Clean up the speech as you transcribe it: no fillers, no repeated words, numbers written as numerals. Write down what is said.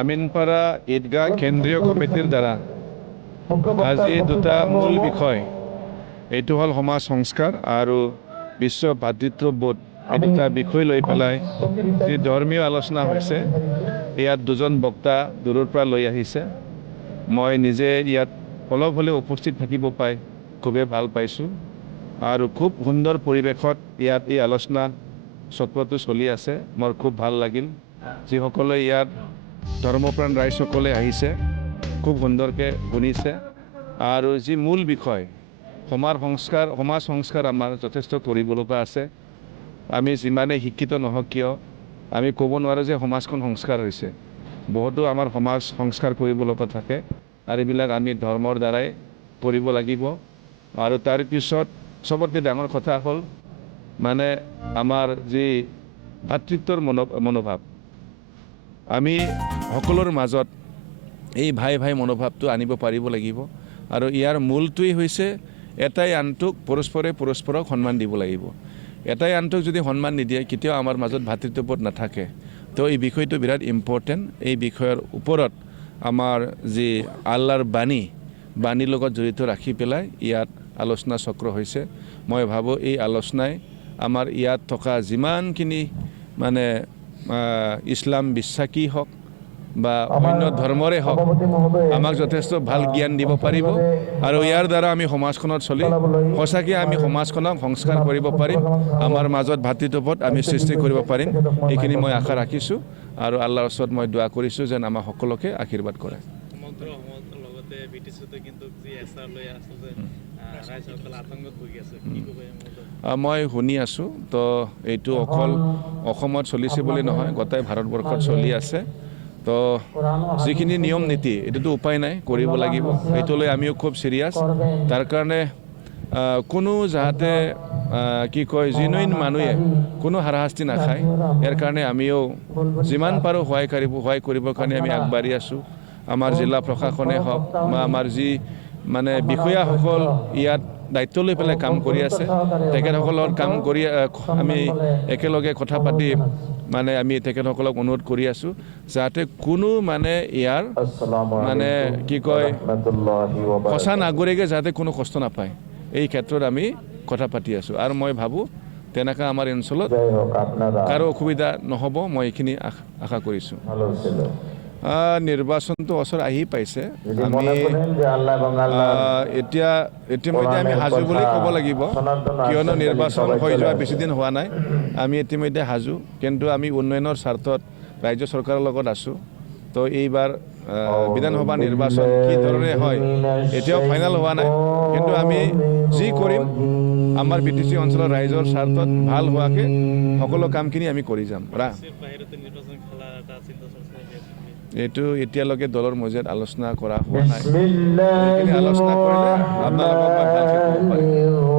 আমিনপাৰা ঈদগাহ কেন্দ্ৰীয় কমিটিৰ দ্বাৰা আজি দুটা মূল বিষয়, এইটো হ'ল সমাজ সংস্কাৰ আৰু বিশ্ব ভাতৃত্ববোধ, এই দুটা বিষয় লৈ পেলাই যি ধৰ্মীয় আলোচনা হৈছে। ইয়াত দুজন বক্তা দূৰৰ পৰা লৈ আহিছে। মই নিজে ইয়াত অলপ হ'লেও উপস্থিত থাকিব পাই খুবেই ভাল পাইছোঁ আৰু খুব সুন্দৰ পৰিৱেশত ইয়াত এই আলোচনা চক্ৰটো চলি আছে। মোৰ খুব ভাল লাগিল। যিসকলে ইয়াত ধৰ্মপ্ৰাণ ৰাইজসকলে আহিছে, খুব সুন্দৰকৈ শুনিছে আৰু যি মূল বিষয় সমাজ সংস্কাৰ আমাৰ যথেষ্ট কৰিব লগা আছে। আমি যিমানে শিক্ষিত নহওক কিয় আমি ক'ব নোৱাৰোঁ যে সমাজখন সংস্কাৰ হৈছে। বহুতো আমাৰ সমাজ সংস্কাৰ কৰিব লগা থাকে আৰু এইবিলাক আমি ধৰ্মৰ দ্বাৰাই কৰিব লাগিব। আৰু তাৰপিছত চবতকৈ ডাঙৰ কথা হ'ল মানে আমাৰ যি ভাতৃত্বৰ মনোভাৱ, আমি সকলোৰ মাজত এই ভাই ভাই মনোভাৱটো আনিব পাৰিব লাগিব। আৰু ইয়াৰ মূলটোৱেই হৈছে এটাই আনটোক পৰস্পৰক সন্মান দিব লাগিব। এটাই আনটোক যদি সন্মান নিদিয়ে কেতিয়াও আমাৰ মাজত ভাতৃত্ববোধ নাথাকে। তো এই বিষয়টো বিৰাট ইম্পৰ্টেণ্ট। এই বিষয়ৰ ওপৰত আমাৰ যি আল্লাহৰ বাণীৰ লগত জড়িত ৰাখি পেলাই ইয়াত আলোচনা চক্ৰ হৈছে। মই ভাবোঁ এই আলোচনাই আমাৰ ইয়াত থকা যিমানখিনি মানে ইছলাম বিশ্বাসী হওক বা অন্য ধৰ্মৰে হওক আমাক যথেষ্ট ভাল জ্ঞান দিব পাৰিব আৰু ইয়াৰ দ্বাৰা আমি সমাজখনত চলি সঁচাকৈ আমি সমাজখনক সংস্কাৰ কৰিব পাৰিম। আমাৰ মাজত ভাতৃত্ববোধ আমি সৃষ্টি কৰিব পাৰিম। এইখিনি মই আশা ৰাখিছোঁ আৰু আল্লাহৰ ওচৰত মই দোৱা কৰিছোঁ যেন আমাৰ সকলোকে আশীৰ্বাদ কৰে। মই শুনি আছোঁ। তো এইটো অকল অসমত চলিছে বুলি নহয়, গোটেই ভাৰতবৰ্ষত চলি আছে। তো যিখিনি নিয়ম নীতি এইটোতো উপায় নাই, কৰিব লাগিব। এইটোলৈ আমিও খুব চিৰিয়াছ। তাৰ কাৰণে কোনো যাতে জেনুইন মানুহে কোনো হাৰাশাস্তি নাখায়, ইয়াৰ কাৰণে আমিও যিমান পাৰোঁ সহায় কৰিবৰ কাৰণে আমি আগবাঢ়ি আছোঁ। আমাৰ জিলা প্ৰশাসনে হওক বা আমাৰ যি মানে বিষয়াসকল ইয়াত দায়িত্ব লৈ পেলাই কাম কৰি আছে, তেখেতসকলৰ কাম কৰি আমি একেলগে কথা পাতি মানে আমি তেখেতসকলক অনুৰোধ কৰি আছোঁ যাতে কোনো মানে ইয়াৰ মানে সঁচা নাগৰিকে যাতে কোনো কষ্ট নাপায়, এই ক্ষেত্ৰত আমি কথা পাতি আছোঁ। আৰু মই ভাবোঁ তেনেকৈ আমাৰ অঞ্চলত কাৰো অসুবিধা নহ'ব, মই এইখিনি আশা কৰিছোঁ। নিৰ্বাচনটো ওচৰ আহি পাইছে। আমি ইতিমধ্যে আমি সাজু বুলি ক'ব লাগিব, কিয়নো নিৰ্বাচন হৈ যোৱা বেছিদিন হোৱা নাই। আমি ইতিমধ্যে সাজু, কিন্তু আমি উন্নয়নৰ স্বাৰ্থত ৰাজ্য চৰকাৰৰ লগত আছোঁ। তো এইবাৰ বিধানসভা নিৰ্বাচন কি ধৰণে হয় এতিয়াও ফাইনেল হোৱা নাই, কিন্তু আমি যি কৰিম আমাৰ BTC অঞ্চলৰ ৰাইজৰ স্বাৰ্থত ভাল হোৱাকৈ সকলো কামখিনি আমি কৰি যাম। এইটো এতিয়ালৈকে দলৰ মজিয়াত আলোচনা কৰা হোৱা নাই। এইখিনি আলোচনা কৰিলে আপোনালোকক মই ভালকৈ ক'ব পাৰিম।